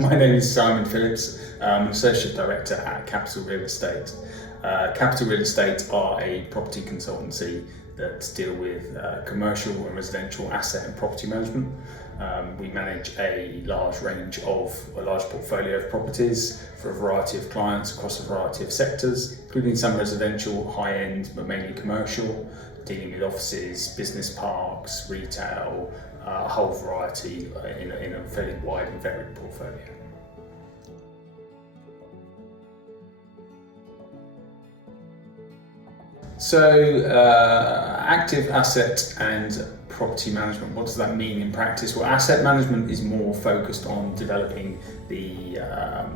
My name is Simon Phillips. I'm an Associate Director at Kapital Real Estate. Kapital Real Estate are a property consultancy that deal with commercial and residential asset and property management. We manage a large portfolio of properties for a variety of clients across a variety of sectors, including some residential, high-end, but mainly commercial, dealing with offices, business parks, retail, a whole variety in a fairly wide and varied portfolio. So, active asset and property management, what does that mean in practice? Well, asset management is more focused on developing the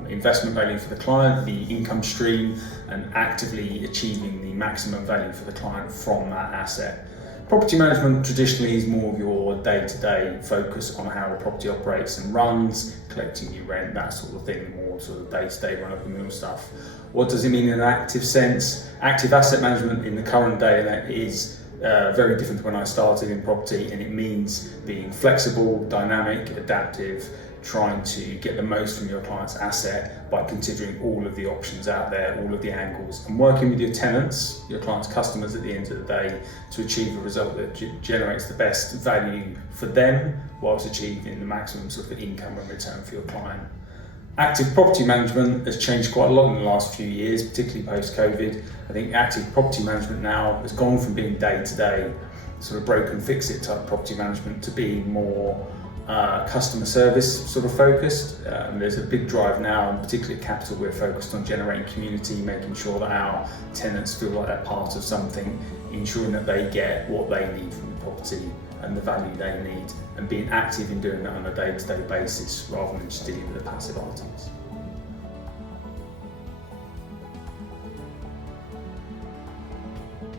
investment value for the client, the income stream, and actively achieving the maximum value for the client from that asset. Property management traditionally is more of your day-to-day focus on how the property operates and runs, collecting your rent, that sort of thing, more sort of day-to-day run-of-the-mill stuff. What does it mean in an active sense? Active asset management in the current day that is very different to when I started in property, and it means being flexible, dynamic, adaptive, trying to get the most from your client's asset by considering all of the options out there, all of the angles, and working with your tenants, your client's customers at the end of the day, to achieve a result that generates the best value for them whilst achieving the maximum sort of income and return for your client. Active property management has changed quite a lot in the last few years, particularly post-COVID. I think active property management now has gone from being day-to-day, sort of broken fix-it type property management to being more customer service sort of focused. There's a big drive now, and particularly at Kapital, we're focused on generating community, making sure that our tenants feel like they're part of something, ensuring that they get what they need from the property and the value they need, and being active in doing that on a day-to-day basis rather than just dealing with the passive items.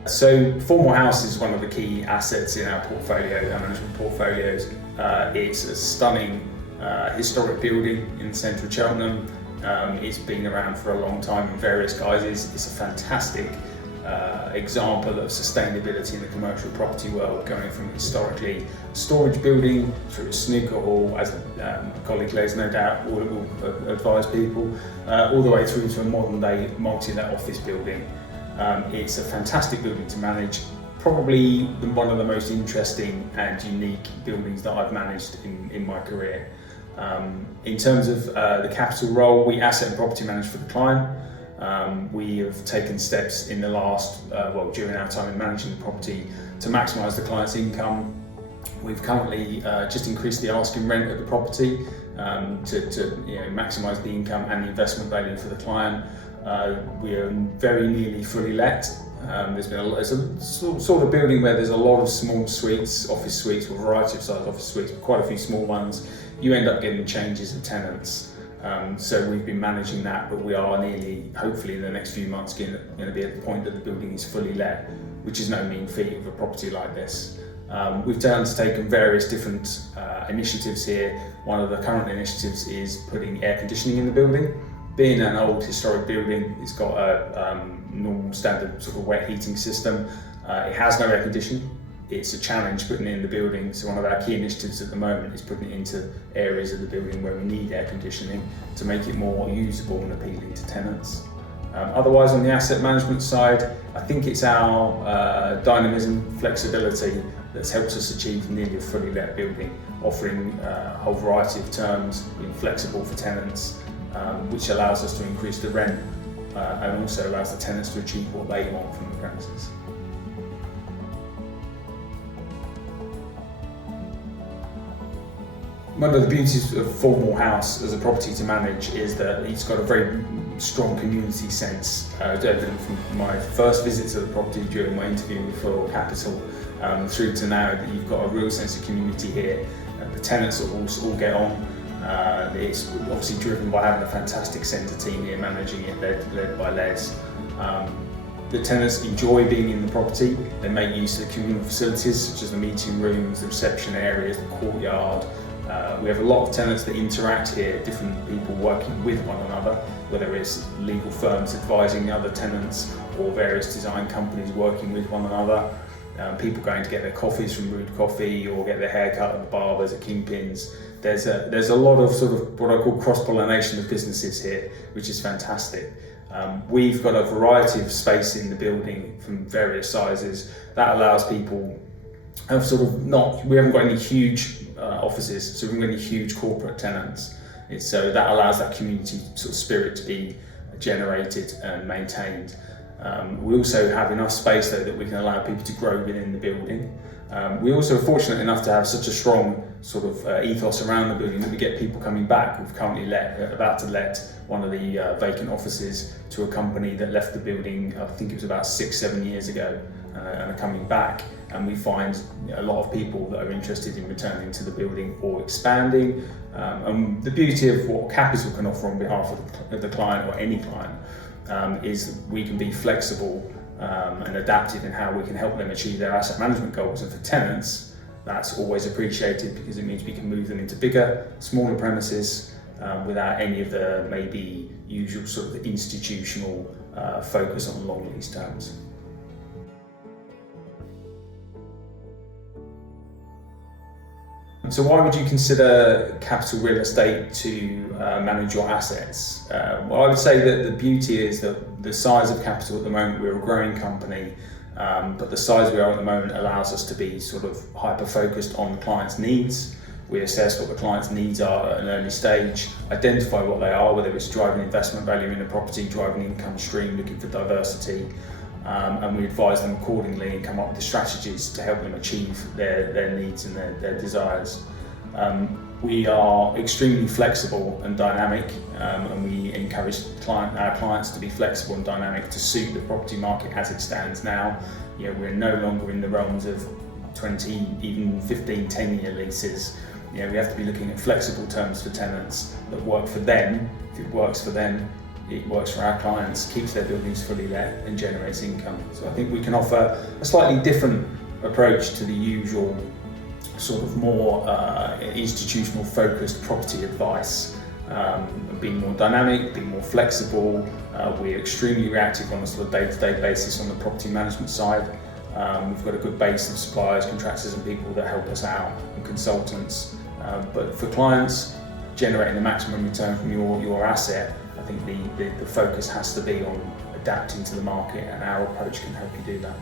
So Formal House is one of the key assets in our portfolio, our management portfolios. It's a stunning historic building in the centre of Cheltenham. It's been around for a long time in various guises. It's a fantastic example of sustainability in the commercial property world, going from historically a storage building through a snooker hall, as a colleague Les no doubt will advise people, all the way through to a modern day multi-let office building. It's a fantastic building to manage, probably one of the most interesting and unique buildings that I've managed in my career. In terms of the Kapital role, we asset and property manage for the client. We have taken steps in the during our time in managing the property to maximise the client's income. We've currently just increased the asking rent of the property to maximise the income and the investment value for the client. We are very nearly fully let. It's a sort of building where there's a lot of small suites, office suites, or a variety of size office suites, but quite a few small ones. You end up getting changes of tenants. So we've been managing that, but we are nearly, hopefully in the next few months, going to be at the point that the building is fully let, which is no mean feat of a property like this. We've undertaken various different initiatives here. One of the current initiatives is putting air conditioning in the building. Being an old historic building, it's got a normal standard sort of wet heating system. It has no air conditioning. It's a challenge putting it in the building, so one of our key initiatives at the moment is putting it into areas of the building where we need air conditioning to make it more usable and appealing to tenants. Otherwise, on the asset management side, I think it's our dynamism, flexibility that's helped us achieve nearly a fully let building, offering a whole variety of terms, being flexible for tenants, which allows us to increase the rent and also allows the tenants to achieve what they want from the premises. One of the beauties of Formal House as a property to manage is that it's got a very strong community sense. It's evident from my first visit to the property during my interview for Kapital through to now that you've got a real sense of community here. The tenants all get on. It's obviously driven by having a fantastic centre team here managing it, led by Les. The tenants enjoy being in the property. They make use of the communal facilities such as the meeting rooms, the reception areas, the courtyard. We have a lot of tenants that interact here, different people working with one another, whether it's legal firms advising the other tenants or various design companies working with one another. people going to get their coffees from Rude Coffee or get their hair cut at the barbers at Kingpins. There's a lot of sort of what I call cross-pollination of businesses here, which is fantastic. We've got a variety of space in the building from various sizes. That allows people have we haven't got any huge offices, so we haven't got any huge corporate tenants. So that allows that community sort of spirit to be generated and maintained. We also have enough space though that we can allow people to grow within the building. We also are fortunate enough to have such a strong sort of ethos around the building that we get people coming back. We've currently about to let one of the vacant offices to a company that left the building, I think it was about 6-7 years ago, and are coming back. And we find a lot of people that are interested in returning to the building or expanding. And the beauty of what Kapital can offer on behalf of the client or any client is we can be flexible and adaptive in how we can help them achieve their asset management goals. And for tenants, that's always appreciated because it means we can move them into bigger, smaller premises without any of the maybe usual sort of institutional focus on long lease terms. So why would you consider Kapital Real Estate to manage your assets? Well, I would say that the beauty is that the size of Kapital at the moment, we're a growing company, but the size we are at the moment allows us to be sort of hyper-focused on clients' needs. We assess what the client's needs are at an early stage, identify what they are, whether it's driving investment value in a property, driving income stream, looking for diversity, and we advise them accordingly and come up with the strategies to help them achieve their needs and their desires. We are extremely flexible and dynamic, and we encourage our clients to be flexible and dynamic to suit the property market as it stands now. We're no longer in the realms of 20, even 15, 10-year leases. We have to be looking at flexible terms for tenants that work for them. If it works for them, it works for our clients, keeps their buildings fully let and generates income. So I think we can offer a slightly different approach to the usual sort of more institutional focused property advice, being more dynamic, being more flexible. We're extremely reactive on a sort of day-to-day basis on the property management side. We've got a good base of suppliers, contractors and people that help us out, and consultants. But for clients, generating the maximum return from your asset, I think the focus has to be on adapting to the market, and our approach can help you do that.